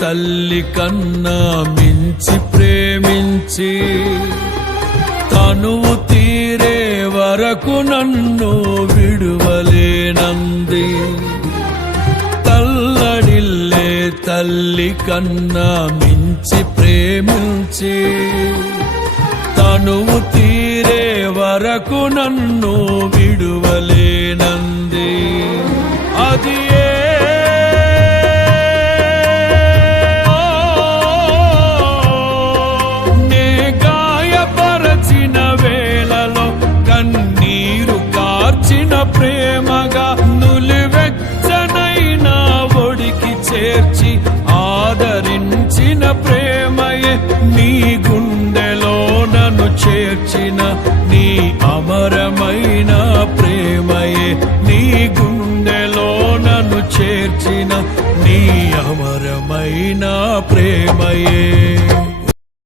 తల్లి కన్నా మించి ప్రేమించి తనువు తీరే వరకు నన్ను విడువలేనంది. తల్లడిల్లే తల్లి కన్నా మించి ప్రేమించి తనువు తీరే వరకు నన్ను విడువలేనంది. అది నే గాయపరచిన వేళలో కన్నీరు కార్చిన ప్రేమగా నులివెచ్చనైన ఒడికి చేర్చి ఆదరించిన ప్రేమయే నీ గుండెలో నన్ను చేర్చిన నీ అమరమైన ప్రేమయే నీ గుండెలో నన్ను చేర్చిన నీ అమరమైన ప్రేమయే.